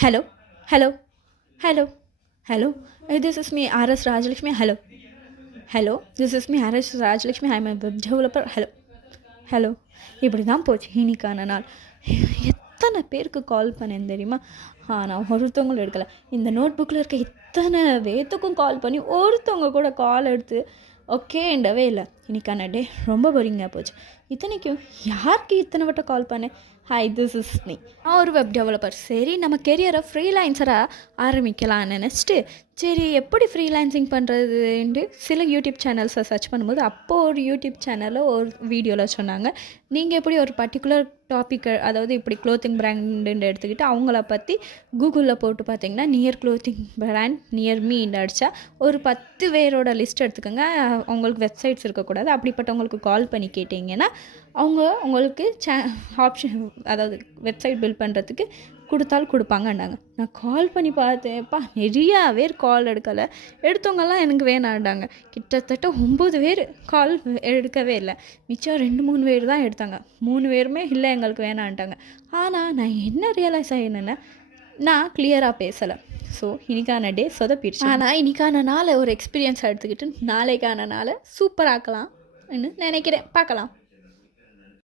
Hello, hello, hello, hello. This is me, RS Rajalakshmi. Hello, hello. This is me, RS Rajalakshmi. I'm a web developer. Hello, hello. இப்படி தான் போச்சு இன்னைக்கான நாள். எத்தனை பேருக்கு கால் பண்ணேன் தெரியுமா? நான் ஒருத்தவங்களும் எடுக்கலை. இந்த நோட் புக்கில் இருக்க இத்தனை பேத்துக்கும் கால் பண்ணி ஒருத்தவங்க கூட கால் எடுத்து ஓகேண்டவே இல்லை. இன்னைக்கான டே ரொம்ப போரிங்காக போச்சு. இத்தனைக்கும் யாருக்கு இத்தனை வட்டம் கால் பண்ணேன்? Hi, this is me. நான் ஒரு வெப் டெவலப்பர். சரி, நம்ம கெரியரை ஃப்ரீலான்சராக ஆரம்பிக்கலாம்னு நினச்சிட்டு சரி எப்படி ஃப்ரீலான்சிங் பண்ணுறதுன்ட்டு சில யூடியூப் சேனல்ஸை சர்ச் பண்ணும்போது அப்போது ஒரு யூடியூப் சேனலில் ஒரு வீடியோவில் சொன்னாங்க, நீங்கள் எப்படி ஒரு பர்டிகுலர் டாப்பிக்கை, அதாவது இப்படி க்ளோத்திங் பிராண்டுன்னு எடுத்துக்கிட்டு அவங்கள பற்றி கூகுளில் போட்டு பார்த்தீங்கன்னா நியர் க்ளோத்திங் பிராண்ட் நியர் மீன்னு அடித்தா ஒரு 10 பேரோட லிஸ்ட் எடுத்துக்கோங்க. அவங்களுக்கு வெப்சைட்ஸ் இருக்கக்கூடாது. அப்படிப்பட்டவங்களுக்கு கால் பண்ணி கேட்டிங்கன்னா அவங்க உங்களுக்கு ஆப்ஷன், அதாவது வெப்சைட் பில்ட் பண்ணுறதுக்கு கொடுப்பாங்கன்னாங்க. நான் கால் பண்ணி பார்த்தேன்ப்பா, நிறையா பேர் கால் எடுக்கலை. எடுத்தவங்கெல்லாம் எனக்கு வேணாண்டாங்க. கிட்டத்தட்ட 9 பேர் கால் எடுக்கவே இல்லை. மிச்சம் 2-3 பேர் தான் எடுத்தாங்க. 3 பேருமே இல்லை எங்களுக்கு வேணான்ட்டாங்க. ஆனால் நான் என்ன ரியலைஸ் ஆகினேன்னா, நான் கிளியராக பேசலை. ஸோ இன்றைக்கான டே சொதப்பிடுச்சு. ஆனால் இன்றைக்கான நாளை ஒரு எக்ஸ்பீரியன்ஸாக எடுத்துக்கிட்டு நாளைக்கான நாளை சூப்பராக்கலாம் நினைக்கிறேன். பார்க்கலாம்.